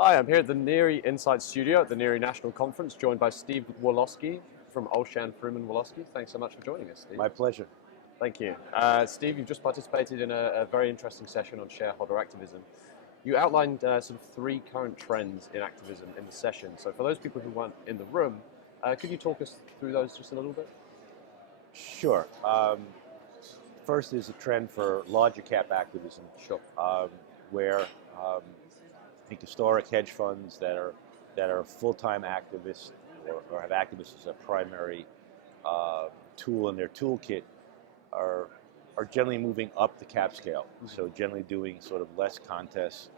Hi, I'm here at the NIRI Insight Studio at the NIRI National Conference, joined by Steve Wolosky from Olshan Frome Wolosky. Thanks so much for joining us, Steve. My pleasure. Thank you. Steve, you've just participated in a very interesting session on shareholder activism. You outlined sort of three current trends in activism in the session. So for those people who weren't in the room, could you talk us through those just a little bit? Sure. First is a trend for larger cap activism. Sure. Where I think historic hedge funds that are full-time activists or have activists as a primary tool in their toolkit are generally moving up the cap scale. Mm-hmm. So generally doing sort of less contests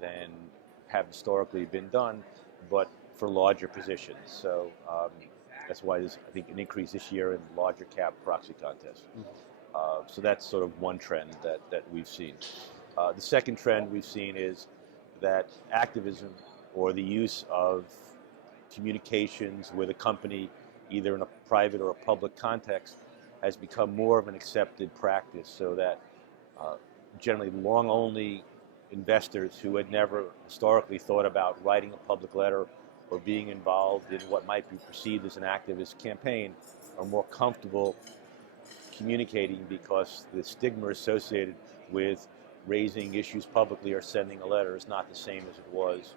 than have historically been done, but for larger positions. So that's why there's, I think, an increase this year in larger cap proxy contests. Mm-hmm. So that's sort of one trend that we've seen. The second trend we've seen is that activism, or the use of communications with a company, either in a private or a public context, has become more of an accepted practice, so that generally long-only investors who had never historically thought about writing a public letter or being involved in what might be perceived as an activist campaign are more comfortable communicating, because the stigma associated with raising issues publicly or sending a letter is not the same as it was,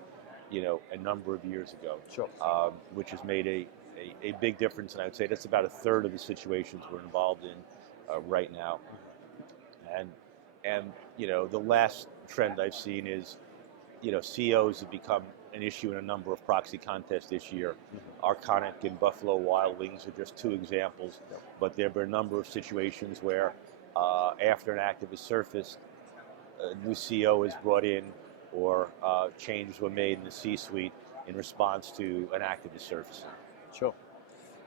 a number of years ago. Sure. Which has made a big difference, and I would say that's about a third of the situations we're involved in right now. And the last trend I've seen is, CEOs have become an issue in a number of proxy contests this year. Mm-hmm. Arconic and Buffalo Wild Wings are just two examples, but there have been a number of situations where after an activist surfaced, a new CEO is brought in, or changes were made in the C-suite in response to an activist surfacing. Sure.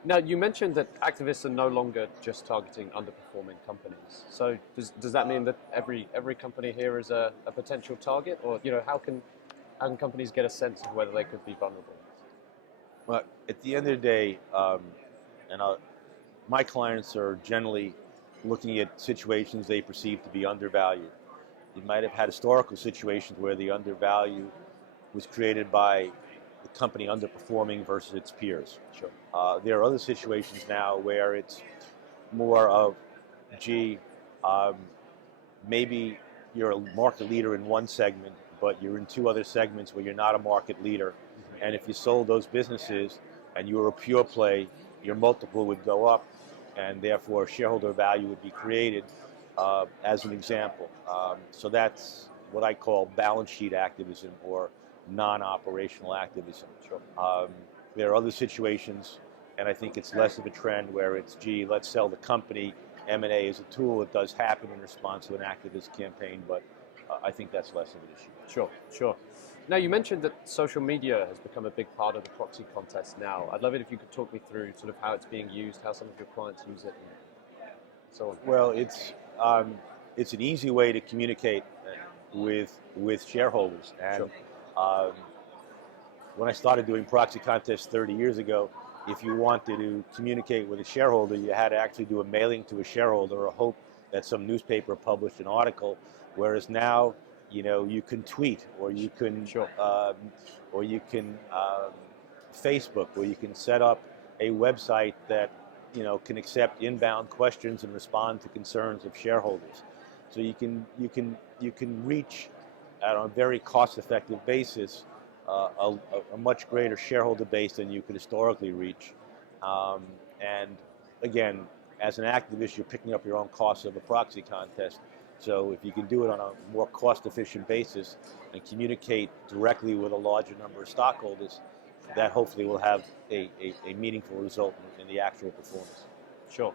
Now, you mentioned that activists are no longer just targeting underperforming companies. So does that mean that every company here is a potential target? Or how can companies get a sense of whether they could be vulnerable? Well, at the end of the day, my clients are generally looking at situations they perceive to be undervalued. You might have had historical situations where the undervalue was created by the company underperforming versus its peers. Sure. There are other situations now where it's more of, maybe you're a market leader in one segment, but you're in two other segments where you're not a market leader. Mm-hmm. And if you sold those businesses and you were a pure play, your multiple would go up, and therefore shareholder value would be created, as an example. So that's what I call balance sheet activism, or non-operational activism. Sure. There are other situations, and I think it's less of a trend where it's, let's sell the company. M&A is a tool. It does happen in response to an activist campaign, but I think that's less of an issue. Sure. Now, you mentioned that social media has become a big part of the proxy contest now. I'd love it if you could talk me through sort of how it's being used, how some of your clients use it, and so on. Well, it's an easy way to communicate with shareholders. And sure. When I started doing proxy contests 30 years ago, if you wanted to communicate with a shareholder, you had to actually do a mailing to a shareholder, or hope that some newspaper published an article. Whereas now, you can tweet, or you can, sure. Or you can Facebook, or you can set up a website that can accept inbound questions and respond to concerns of shareholders. So you can reach, on a very cost-effective basis, a much greater shareholder base than you could historically reach. And again, as an activist, you're picking up your own costs of a proxy contest. So if you can do it on a more cost-efficient basis and communicate directly with a larger number of stockholders, that hopefully will have a meaningful result in the actual performance. Sure.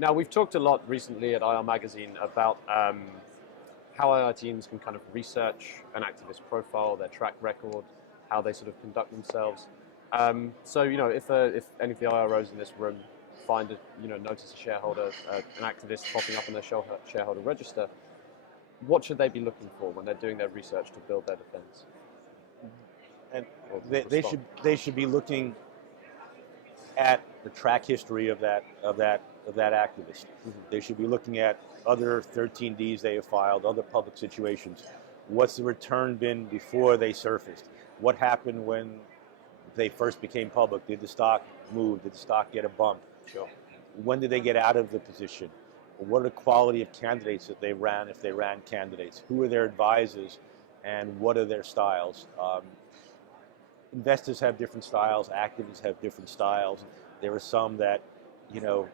Now, we've talked a lot recently at IR Magazine about how IR teams can kind of research an activist profile, their track record, how they sort of conduct themselves. So, if any of the IROs in this room notice a shareholder, an activist popping up on their shareholder register, what should they be looking for when they're doing their research to build their defense? And they should be looking at the track history of that activist. Mm-hmm. They should be looking at other 13Ds they have filed, other public situations. What's the return been before they surfaced? What happened when they first became public? Did the stock move? Did the stock get a bump? Sure. When did they get out of the position? What are the quality of candidates that they ran, if they ran candidates? Who are their advisors, and what are their styles? Investors have different styles. Activists have different styles. There are some that, you know,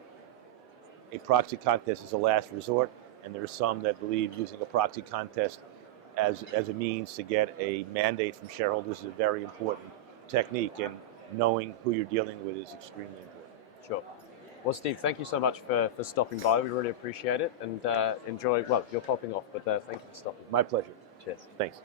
a proxy contest is a last resort, and there are some that believe using a proxy contest as a means to get a mandate from shareholders is a very important technique, and knowing who you're dealing with is extremely important. Sure. Well, Steve, thank you so much for stopping by. We really appreciate it, and enjoy, well, you're popping off, but thank you for stopping. My pleasure. Cheers. Thanks.